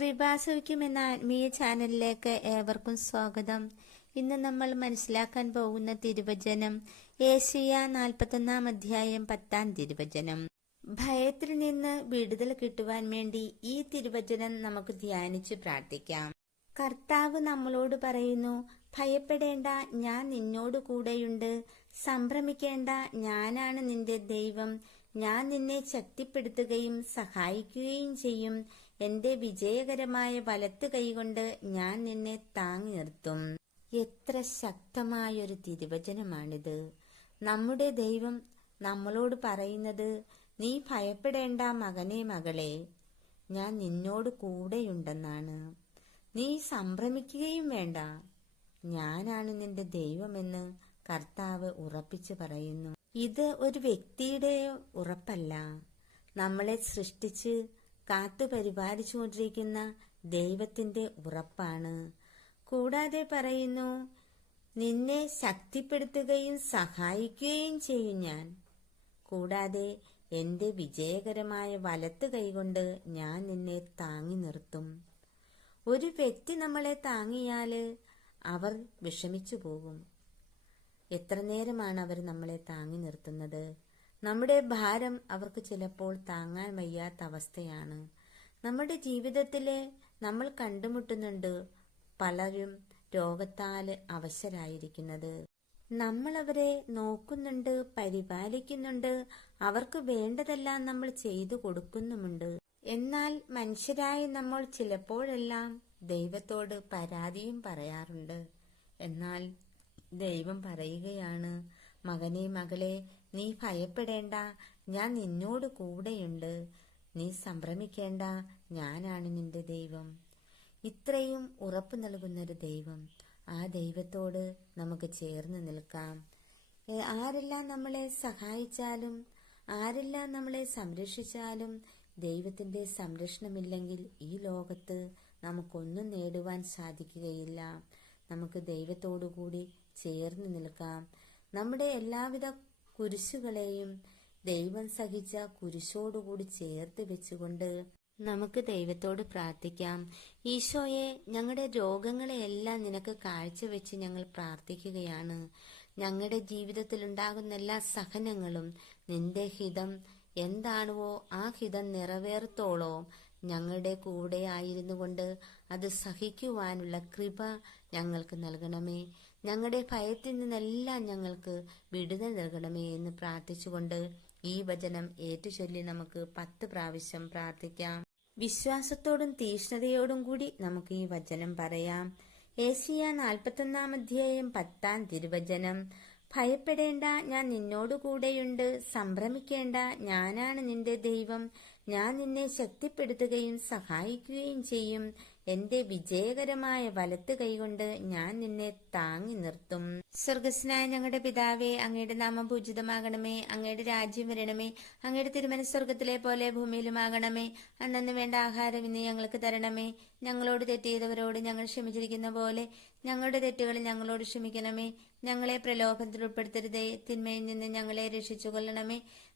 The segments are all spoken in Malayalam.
കൃപാസവിക്കും എന്ന ആത്മീയ ചാനലിലേക്ക് ഏവർക്കും സ്വാഗതം. ഇന്ന് നമ്മൾ മനസ്സിലാക്കാൻ പോകുന്ന തിരുവചനം ഏഷ്യ നാൽപ്പത്തൊന്നാം അധ്യായം പത്താം തിരുവചനം. ഭയത്തിൽ നിന്ന് വിടുതൽ കിട്ടുവാൻ വേണ്ടി ഈ തിരുവചനം നമുക്ക് ധ്യാനിച്ച് പ്രാർത്ഥിക്കാം. കർത്താവ് നമ്മളോട് പറയുന്നു ഭയപ്പെടേണ്ട ഞാൻ നിന്നോട് കൂടെയുണ്ട്. സംഭ്രമിക്കേണ്ട ഞാനാണ് നിന്റെ ദൈവം. ഞാൻ നിന്നെ ശക്തിപ്പെടുത്തുകയും സഹായിക്കുകയും ചെയ്യും. എന്റെ വിജയകരമായ വലത്ത് കൈകൊണ്ട് ഞാൻ നിന്നെ താങ്ങി നിർത്തും. എത്ര ശക്തമായൊരു തിരുവചനമാണിത്. നമ്മുടെ ദൈവം നമ്മളോട് പറയുന്നത് നീ ഭയപ്പെടേണ്ട മകനെ മകളെ ഞാൻ നിന്നോട് കൂടെയുണ്ടെന്നാണ്. നീ സംഭ്രമിക്കുകയും വേണ്ട. ഞാനാണ് നിന്റെ ദൈവമെന്ന് കർത്താവ് ഉറപ്പിച്ചു പറയുന്നു. ഇത് ഒരു വ്യക്തിയുടെ ഉറപ്പല്ല. നമ്മളെ സൃഷ്ടിച്ച് കാത്തു പരിപാലിച്ചുകൊണ്ടിരിക്കുന്ന ദൈവത്തിന്റെ ഉറപ്പാണ്. കൂടാതെ പറയുന്നു നിന്നെ ശക്തിപ്പെടുത്തുകയും സഹായിക്കുകയും ചെയ്യും ഞാൻ. കൂടാതെ എന്റെ വിജയകരമായ വലത്ത് കൈകൊണ്ട് ഞാൻ നിന്നെ താങ്ങി നിർത്തും. ഒരു വ്യക്തി നമ്മളെ താങ്ങിയാൽ അവർ വിഷമിച്ചു പോകും. എത്ര നേരമാണ് അവർ നമ്മളെ താങ്ങി നിർത്തുന്നത്? നമ്മുടെ ഭാരം അവർക്ക് ചിലപ്പോൾ താങ്ങാൻ വയ്യാത്ത അവസ്ഥയാണ്. നമ്മുടെ ജീവിതത്തിലെ നമ്മൾ കണ്ടുമുട്ടുന്നുണ്ട് പലരും രോഗത്താൽ അവശരായിരിക്കുന്നത്. നമ്മൾ അവരെ നോക്കുന്നുണ്ട് പരിപാലിക്കുന്നുണ്ട് അവർക്ക് വേണ്ടതെല്ലാം നമ്മൾ ചെയ്തു കൊടുക്കുന്നുമുണ്ട്. എന്നാൽ മനുഷ്യരായ നമ്മൾ ചിലപ്പോഴെല്ലാം ദൈവത്തോട് പരാതിയും പറയാറുണ്ട്. എന്നാൽ ദൈവം പറയുകയാണ് മകനെ മകളെ നീ ഭയപ്പെടേണ്ട. ഞാൻ നിന്നോട് കൂടെയുണ്ട്. നീ സംഭ്രമിക്കേണ്ട. ഞാനാണ് നിന്റെ ദൈവം. ഇത്രയും ഉറപ്പ് നൽകുന്നൊരു ദൈവം. ആ ദൈവത്തോട് നമുക്ക് ചേർന്ന് നിൽക്കാം. ആരെല്ലാം നമ്മളെ സഹായിച്ചാലും ആരെല്ലാം നമ്മളെ സംരക്ഷിച്ചാലും ദൈവത്തിന്റെ സംരക്ഷണമില്ലെങ്കിൽ ഈ ലോകത്ത് നമുക്കൊന്നും നേടുവാൻ സാധിക്കുകയില്ല. നമുക്ക് ദൈവത്തോടുകൂടി ചേർന്ന് നിൽക്കാം. നമ്മുടെ എല്ലാവിധ കുരിശുകളെയും ദൈവം സഹിച്ച കുരിശോടുകൂടി ചേർത്ത് വെച്ചുകൊണ്ട് നമുക്ക് ദൈവത്തോട് പ്രാർത്ഥിക്കാം. ഈശോയെ ഞങ്ങളുടെ രോഗങ്ങളെയെല്ലാം നിനക്ക് കാഴ്ചവെച്ച് ഞങ്ങൾ പ്രാർത്ഥിക്കുകയാണ്. ഞങ്ങളുടെ ജീവിതത്തിൽ ഉണ്ടാകുന്ന എല്ലാ സഹനങ്ങളും നിന്റെ ഹിതം എന്താണോ ആ ഹിതം നിറവേർത്തോളോ. ഞങ്ങളുടെ കൂടെ ആയിരുന്നു കൊണ്ട് അത് സഹിക്കുവാനുള്ള കൃപ ഞങ്ങൾക്ക് നൽകണമേ. ഞങ്ങളുടെ ഭയത്തിൽ നിന്നെല്ലാം ഞങ്ങൾക്ക് വിടുതൽ നൽകണമേ എന്ന് പ്രാർത്ഥിച്ചുകൊണ്ട് ഈ വചനം ഏറ്റുചൊല്ലി നമുക്ക് പത്ത് പ്രാവശ്യം പ്രാർത്ഥിക്കാം. വിശ്വാസത്തോടും തീഷ്ണതയോടും കൂടി നമുക്ക് ഈ വചനം പറയാം. ഏഷ്യ നാൽപ്പത്തൊന്നാം അധ്യായം പത്താം തിരുവചനം. ഭയപ്പെടേണ്ട ഞാൻ നിന്നോടുകൂടെയുണ്ട്. സംഭ്രമിക്കേണ്ട ഞാനാണ് നിന്റെ ദൈവം. ഞാൻ നിന്നെ ശക്തിപ്പെടുത്തുകയും സഹായിക്കുകയും ചെയ്യും. എന്റെ വിജയകരമായ വലത്ത് കൈകൊണ്ട് ഞാൻ നിന്നെ താങ്ങി നിർത്തും. സ്വർഗസ്നായ ഞങ്ങളുടെ പിതാവേ അങ്ങയുടെ നാമം പൂജിതമാകണമേ. അങ്ങയുടെ രാജ്യം വരണമേ. അങ്ങയുടെ തിരുമന സ്വർഗത്തിലെ പോലെ ഭൂമിയിലുമാകണമേ. അന്നു വേണ്ട ആഹാരം ഇന്ന് ഞങ്ങൾക്ക് തരണമേ. ഞങ്ങളോട് തെറ്റ് ഞങ്ങൾ ക്ഷമിച്ചിരിക്കുന്ന പോലെ ഞങ്ങളുടെ തെറ്റുകൾ ഞങ്ങളോട് ക്ഷമിക്കണമേ. ഞങ്ങളെ പ്രലോഭനത്തിൽ ഉൾപ്പെടുത്തരുതേ. തിന്മയിൽ നിന്ന് ഞങ്ങളെ രക്ഷിച്ചു കൊള്ളണമേ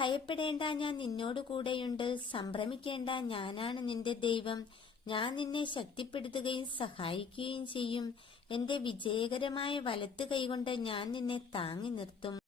ഭയപ്പെടേണ്ട ഞാൻ നിന്നോട് കൂടെയുണ്ട്. സംഭ്രമിക്കേണ്ട ഞാനാണ് നിന്റെ ദൈവം. ഞാൻ നിന്നെ ശക്തിപ്പെടുത്തുകയും സഹായിക്കുകയും ചെയ്യും. എന്റെ വിജയകരമായ വലത്ത് കൈകൊണ്ട് ഞാൻ നിന്നെ താങ്ങി നിർത്തും.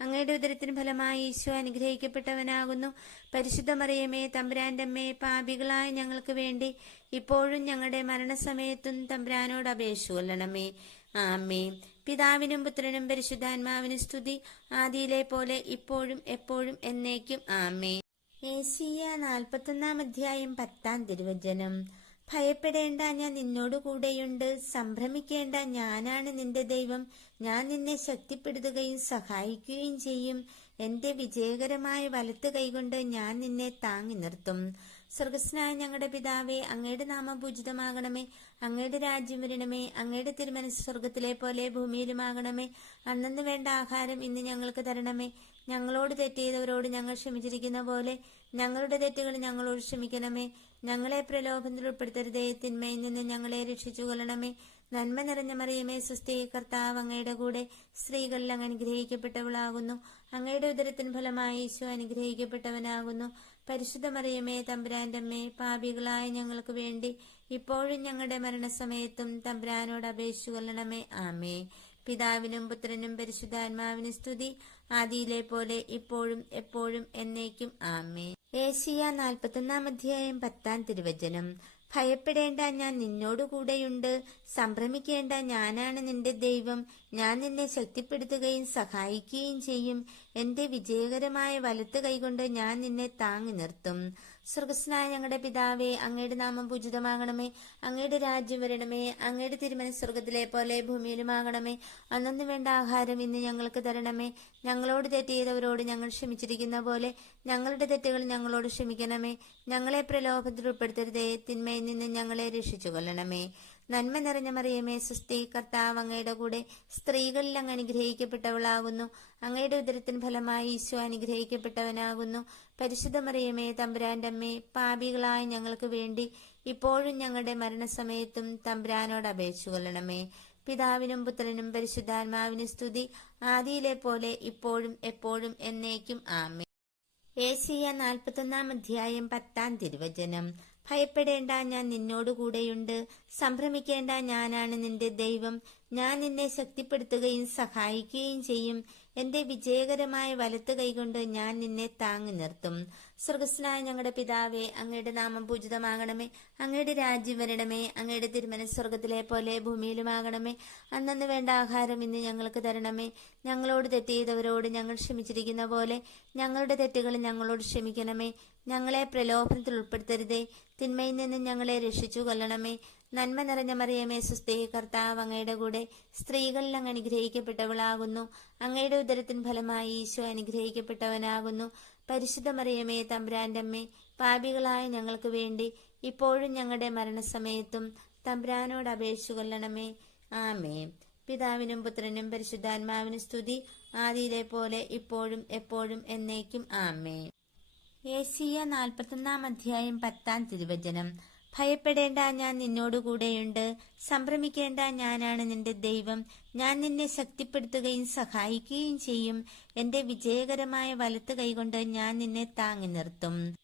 അങ്ങയുടെ ഉദരത്തിന് ഫലമായി ഈശോ അനുഗ്രഹിക്കപ്പെട്ടവനാകുന്നു. പരിശുദ്ധ മറിയമേ പാപികളായ ഞങ്ങൾക്ക് വേണ്ടി ഇപ്പോഴും ഞങ്ങളുടെ മരണസമയത്തും തമ്പുരാനോട് അപേക്ഷ കൊല്ലണമേ. ആമേ പിതാവിനും പുത്രനും പരിശുദ്ധാത്മാവിനും സ്തുതി. ആദിയിലെ പോലെ ഇപ്പോഴും എപ്പോഴും എന്നേക്കും. ആമേ ഏശിയ നാൽപ്പത്തൊന്നാം അധ്യായം പത്താം തിരുവചനം. ഭയപ്പെടേണ്ട ഞാൻ നിന്നോടുകൂടെയുണ്ട് സംഭ്രമിക്കേണ്ട ഞാനാണ് നിന്റെ ദൈവം. ഞാൻ നിന്നെ ശക്തിപ്പെടുത്തുകയും സഹായിക്കുകയും ചെയ്യും. എന്റെ വിജയകരമായ വലത്ത് കൈകൊണ്ട് ഞാൻ നിന്നെ താങ്ങി നിർത്തും. സ്വർഗസ്നായ ഞങ്ങളുടെ പിതാവേ അങ്ങയുടെ നാമം പൂജിതമാകണമേ. അങ്ങയുടെ രാജ്യം വരണമേ. അങ്ങയുടെ തിരുമനസ് സ്വർഗത്തിലെ പോലെ ഭൂമിയിലുമാകണമേ. അന്നു വേണ്ട ആഹാരം ഇന്ന് ഞങ്ങൾക്ക് തരണമേ. ഞങ്ങളോട് തെറ്റെയ്തവരോട് ഞങ്ങൾ ക്ഷമിച്ചിരിക്കുന്ന പോലെ ഞങ്ങളുടെ തെറ്റുകൾ ഞങ്ങളോട് ക്ഷമിക്കണമേ. ഞങ്ങളെ പ്രലോഭനത്തിൽ ഉൾപ്പെടുത്തരുതേ. തിന്മയിൽ നിന്ന് ഞങ്ങളെ രക്ഷിച്ചു കൊള്ളണമേ നന്മ നിറഞ്ഞ മറിയമേ സുസ്ഥി കർത്താവ് അങ്ങയുടെ കൂടെ സ്ത്രീകളിൽ അങ്ങ് അനുഗ്രഹിക്കപ്പെട്ടവളാകുന്നു. അങ്ങയുടെ ഉദരത്തിൻ ഫലമായി ഈശോ അനുഗ്രഹിക്കപ്പെട്ടവനാകുന്നു. പരിശുദ്ധ മറിയമേ തമ്പുരാന്റെ അമ്മേ പാപികളായ ഞങ്ങൾക്ക് വേണ്ടി ഇപ്പോഴും ഞങ്ങളുടെ മരണസമയത്തും തമ്പുരാനോട് അപേക്ഷിച്ചു കൊള്ളണമേ. ആമേ പിതാവിനും പുത്രനും പരിശുദ്ധാത്മാവിനും സ്തുതി. ആദിയിലെ പോലെ ഇപ്പോഴും എപ്പോഴും എന്നേക്കും. ആമേ ഏഷ്യ നാൽപ്പത്തൊന്നാം അധ്യായം പത്താം തിരുവചനം. ഭയപ്പെടേണ്ട ഞാൻ നിന്നോടുകൂടെയുണ്ട്. സംഭ്രമിക്കേണ്ട ഞാനാണ് നിന്റെ ദൈവം. ഞാൻ നിന്നെ ശക്തിപ്പെടുത്തുകയും സഹായിക്കുകയും ചെയ്യും. എന്റെ വിജയകരമായ വലത്ത് കൈകൊണ്ട് ഞാൻ നിന്നെ താങ്ങി നിർത്തും. സ്വർഗസ്നായ ഞങ്ങളുടെ പിതാവേ അങ്ങയുടെ നാമം പൂജിതമാകണമേ. അങ്ങയുടെ രാജ്യം വരണമേ. അങ്ങയുടെ തിരുമന സ്വർഗത്തിലെ പോലെ ഭൂമിയിലുമാകണമേ. അന്നും വേണ്ട ആഹാരം ഇന്ന് ഞങ്ങൾക്ക് തരണമേ. ഞങ്ങളോട് തെറ്റ് ചെയ്തവരോട് ഞങ്ങൾ ക്ഷമിച്ചിരിക്കുന്ന പോലെ ഞങ്ങളുടെ തെറ്റുകൾ ഞങ്ങളോട് ക്ഷമിക്കണമേ. ഞങ്ങളെ പ്രലോഭത്തിൽ ഉൾപ്പെടുത്തരുതേ. തിന്മയിൽ നിന്ന് ഞങ്ങളെ രക്ഷിച്ചു കൊള്ളണമേ നന്മ നിറഞ്ഞ മറിയമേ സുസ്ഥി കർത്താവ് അങ്ങയുടെ കൂടെ സ്ത്രീകളിൽ അങ്ങ് അനുഗ്രഹിക്കപ്പെട്ടവളാകുന്നു. അങ്ങയുടെ ഉദരത്തിന് ഫലമായി ഈശോ അനുഗ്രഹിക്കപ്പെട്ടവനാകുന്നു. പരിശുദ്ധ മറിയമേ തമ്പുരാന്റെ അമ്മ പാപികളായ ഞങ്ങൾക്ക് വേണ്ടി ഇപ്പോഴും ഞങ്ങളുടെ മരണസമയത്തും തമ്പുരാനോട് അപേക്ഷ കൊള്ളണമേ. പിതാവിനും പുത്രനും പരിശുദ്ധാത്മാവിനും സ്തുതി. ആദിയിലെ പോലെ ഇപ്പോഴും എപ്പോഴും എന്നേക്കും. ആമേ ഏസിയ നാൽപ്പത്തൊന്നാം അധ്യായം പത്താം തിരുവചനം. ഭയപ്പെടേണ്ട ഞാൻ നിന്നോടുകൂടെയുണ്ട് സംഭ്രമിക്കേണ്ട ഞാനാണ് നിന്റെ ദൈവം. ഞാൻ നിന്നെ ശക്തിപ്പെടുത്തുകയും സഹായിക്കുകയും ചെയ്യും. എന്റെ വിജയകരമായ വലത്ത് കൈകൊണ്ട് ഞാൻ നിന്നെ താങ്ങി നിർത്തും. സ്വർഗസ്നായ ഞങ്ങളുടെ പിതാവേ അങ്ങയുടെ നാമം പൂജിതമാകണമേ. അങ്ങയുടെ രാജ്യം വരണമേ. അങ്ങയുടെ തിരുമന സ്വർഗത്തിലെ പോലെ ഭൂമിയിലുമാകണമേ. അന്നു വേണ്ട ആഹാരം ഇന്ന് ഞങ്ങൾക്ക് തരണമേ. ഞങ്ങളോട് തെറ്റ് ചെയ്തവരോട് ഞങ്ങൾ ക്ഷമിച്ചിരിക്കുന്ന പോലെ ഞങ്ങളുടെ തെറ്റുകൾ ഞങ്ങളോട് ക്ഷമിക്കണമേ. ഞങ്ങളെ പ്രലോഭനത്തിൽ ഉൾപ്പെടുത്തരുതേ. തിന്മയിൽ നിന്ന് ഞങ്ങളെ രക്ഷിച്ചു കൊല്ലണമേ. നന്മ നിറഞ്ഞ മറിയമേ സുസ്തേഹി കർത്താവ് അങ്ങയുടെ കൂടെ സ്ത്രീകളിൽ അങ്ങ് അനുഗ്രഹിക്കപ്പെട്ടവളാകുന്നു. അങ്ങയുടെ ഉദരത്തിൻ ഫലമായി ഈശോ അനുഗ്രഹിക്കപ്പെട്ടവനാകുന്നു. പരിശുദ്ധ മറിയമേ തമ്പുരാന്റെ അമ്മേ പാപികളായ ഞങ്ങൾക്ക് വേണ്ടി ഇപ്പോഴും ഞങ്ങളുടെ മരണസമയത്തും തമ്പുരാനോട് അപേക്ഷിച്ചു കൊല്ലണമേ. ആമേ പിതാവിനും പുത്രനും പരിശുദ്ധാത്മാവിനും സ്തുതി. ആദിയിലെ പോലെ ഇപ്പോഴും എപ്പോഴും എന്നേക്കും. ആമേ ഏസിയ നാൽപ്പത്തൊന്നാം അധ്യായം പത്താം തിരുവചനം. ഭയപ്പെടേണ്ട ഞാൻ നിന്നോടുകൂടെയുണ്ട് സംഭ്രമിക്കേണ്ട ഞാനാണ് നിന്റെ ദൈവം. ഞാൻ നിന്നെ ശക്തിപ്പെടുത്തുകയും സഹായിക്കുകയും ചെയ്യും. എന്റെ വിജയകരമായ വലത്ത് കൈകൊണ്ട് ഞാൻ നിന്നെ താങ്ങി നിർത്തും.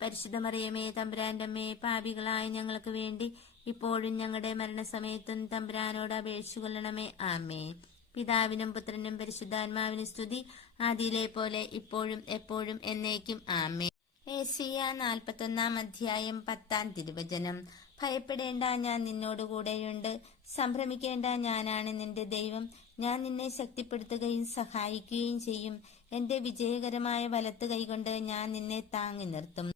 പരിശുദ്ധ മറിയമേ തമ്പുരാന്റെ അമ്മേ പാപികളായ ഞങ്ങൾക്ക് വേണ്ടി ഇപ്പോഴും ഞങ്ങളുടെ മരണസമയത്തും തമ്പുരാനോട് അപേക്ഷിച്ചു കൊള്ളണമേ. ആമേ പിതാവിനും പുത്രനും പരിശുദ്ധാത്മാവിനും സ്തുതി. ആദിയിലെ പോലെ ഇപ്പോഴും എപ്പോഴും എന്നേക്കും. ആമേ ഏസിയ നാൽപ്പത്തൊന്നാം അധ്യായം പത്താം തിരുവചനം. ഭയപ്പെടേണ്ട ഞാൻ നിന്നോടുകൂടെയുണ്ട് സംഭ്രമിക്കേണ്ട ഞാനാണ് നിന്റെ ദൈവം. ഞാൻ നിന്നെ ശക്തിപ്പെടുത്തുകയും സഹായിക്കുകയും ചെയ്യും. എന്റെ വിജയകരമായ വലത്ത് കൈകൊണ്ട് ഞാൻ നിന്നെ താങ്ങി നിർത്തും.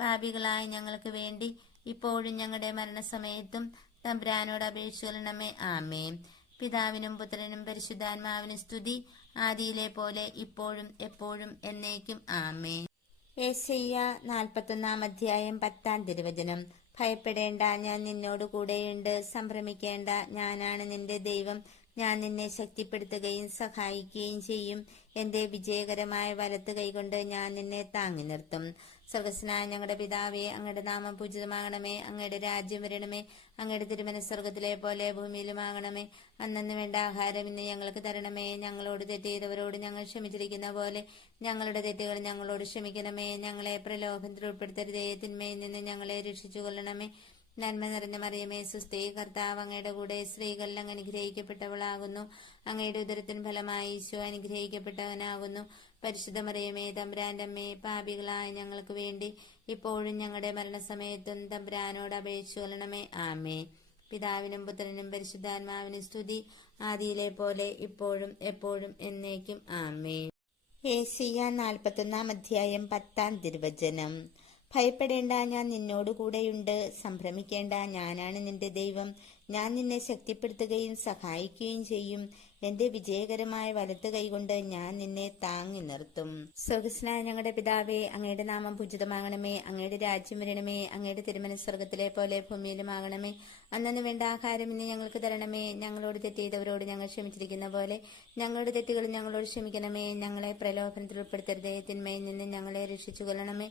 പാപികളായ ഞങ്ങൾക്ക് വേണ്ടി ഇപ്പോഴും ഞങ്ങളുടെ മരണസമയത്തും തമ്പുരാനോട് അപേക്ഷിക്കണമേ ആമേ പിതാവിനും പുത്രനും പരിശുദ്ധാത്മാവിനും സ്തുതി. ആദിയിലെ പോലെ ഇപ്പോഴും എപ്പോഴും എന്നേക്കും. ആമേ ഏശയ്യ നാൽപ്പത്തൊന്നാം അധ്യായം പത്താം തിരുവചനം. ഭയപ്പെടേണ്ട ഞാൻ നിന്നോട് കൂടെയുണ്ട്. സംഭ്രമിക്കേണ്ട ഞാനാണ് നിന്റെ ദൈവം. ഞാൻ നിന്നെ ശക്തിപ്പെടുത്തുകയും സഹായിക്കുകയും ചെയ്യും. എന്റെ വിജയകരമായ വലത്ത് കൈകൊണ്ട് ഞാൻ നിന്നെ താങ്ങി നിർത്തും. സർവസ്നായ ഞങ്ങളുടെ പിതാവേ അങ്ങയുടെ നാമം പൂജിതമാകണമേ അങ്ങയുടെ രാജ്യം വരണമേ അങ്ങയുടെ തിരുമന സ്വർഗത്തിലെ പോലെ ഭൂമിയിലുമാകണമേ. അന്നു വേണ്ട ആഹാരം ഇന്ന് ഞങ്ങൾക്ക് തരണമേ. ഞങ്ങളോട് തെറ്റ് ചെയ്തവരോട് ഞങ്ങൾ ക്ഷമിച്ചിരിക്കുന്ന പോലെ ഞങ്ങളുടെ തെറ്റുകൾ ഞങ്ങളോട് ക്ഷമിക്കണമേ. ഞങ്ങളെ പ്രലോഭനത്തിൽ ഉൾപ്പെടുത്തരുതേ. തിന്മയിൽ നിന്ന് ഞങ്ങളെ രക്ഷിച്ചു കൊള്ളണമേ നന്മ നിറഞ്ഞ മറിയമേ സുസ്ഥി കർത്താവ് അങ്ങയുടെ കൂടെ സ്ത്രീകളിൽ അങ്ങ് അനുഗ്രഹിക്കപ്പെട്ടവളാകുന്നു. അങ്ങയുടെ ഉദരത്തിന് ഫലമായി ഈശോ അനുഗ്രഹിക്കപ്പെട്ടവനാകുന്നു. പരിശുദ്ധ മറിയമേ തമ്പ്രാന്റെ അമ്മേ പാപികളായ ഞങ്ങൾക്ക് വേണ്ടി ഇപ്പോഴും ഞങ്ങളുടെ മരണസമയത്തും തമ്പ്രാനോട് അപേക്ഷിച്ചു കൊള്ളണമേ ആമേ പിതാവിനും പുത്രനും പരിശുദ്ധാത്മാവിനും സ്തുതി. ആദിയിലെ പോലെ ഇപ്പോഴും എപ്പോഴും എന്നേക്കും. ആമേ ഏഷ്യ നാൽപ്പത്തൊന്നാം അധ്യായം പത്താം തിരുവചനം. ഭയപ്പെടേണ്ട ഞാൻ നിന്നോട് കൂടെയുണ്ട്. സംഭ്രമിക്കേണ്ട ഞാനാണ് നിന്റെ ദൈവം. ഞാൻ നിന്നെ ശക്തിപ്പെടുത്തുകയും സഹായിക്കുകയും ചെയ്യും. എന്റെ വിജയകരമായ വലത്ത് കൈകൊണ്ട് ഞാൻ നിന്നെ താങ്ങി നിർത്തും. സ്വർഗസ്നായ ഞങ്ങളുടെ പിതാവേ അങ്ങയുടെ നാമം പൂജിതമാകണമേ. അങ്ങയുടെ രാജ്യം വരണമേ. അങ്ങയുടെ തിരുമന സ്വർഗത്തിലെ പോലെ ഭൂമിയിലുമാകണമേ. അന്നു വേണ്ട ആഹാരം ഇന്ന് ഞങ്ങൾക്ക് തരണമേ. ഞങ്ങളോട് തെറ്റ് ചെയ്തവരോട് ഞങ്ങൾ ക്ഷമിച്ചിരിക്കുന്ന പോലെ ഞങ്ങളുടെ തെറ്റുകൾ ഞങ്ങളോട് ക്ഷമിക്കണമേ. ഞങ്ങളെ പ്രലോഭനത്തിൽ ഉൾപ്പെടുത്തരുതേ. തിന്മയിൽ നിന്ന് ഞങ്ങളെ രക്ഷിച്ചു കൊള്ളണമേ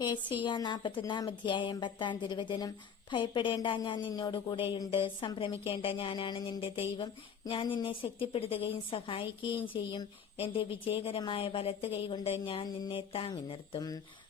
ഏസിയ നാൽപ്പത്തൊന്നാം അധ്യായം പത്താം തിരുവചനം. ഭയപ്പെടേണ്ട ഞാൻ നിന്നോട് കൂടെയുണ്ട്. സംഭ്രമിക്കേണ്ട ഞാനാണ് നിന്റെ ദൈവം. ഞാൻ നിന്നെ ശക്തിപ്പെടുത്തുകയും സഹായിക്കുകയും ചെയ്യും. എന്റെ വിജയകരമായ വലത്ത് കൈകൊണ്ട് ഞാൻ നിന്നെ താങ്ങി നിർത്തും.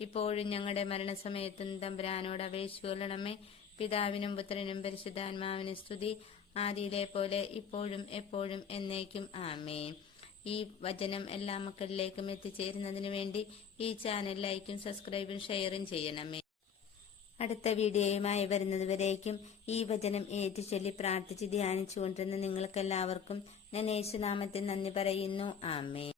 ഇപ്പോഴും ഞങ്ങളുടെ മരണസമയത്തും തമ്പുരാനോട് അപേക്ഷിക്കൊള്ളണമേ പിതാവിനും പുത്രനും പരിശുദ്ധാത്മാവിനും സ്തുതി. ആദിയിലെ പോലെ ഇപ്പോഴും എപ്പോഴും എന്നേക്കും ആമേ ഈ വചനം എല്ലാ മക്കളിലേക്കും എത്തിച്ചേരുന്നതിന് വേണ്ടി ഈ ചാനൽ ലൈക്കും സബ്സ്ക്രൈബും ഷെയറും ചെയ്യണമേ. അടുത്ത വീഡിയോയുമായി വരുന്നതുവരേക്കും ഈ വചനം ഏറ്റു ചൊല്ലി പ്രാർത്ഥിച്ച് ധ്യാനിച്ചുകൊണ്ടിരുന്ന നിങ്ങൾക്കെല്ലാവർക്കും ഞാൻ യേശുനാമത്തിൽ നന്ദി പറയുന്നു. ആമേ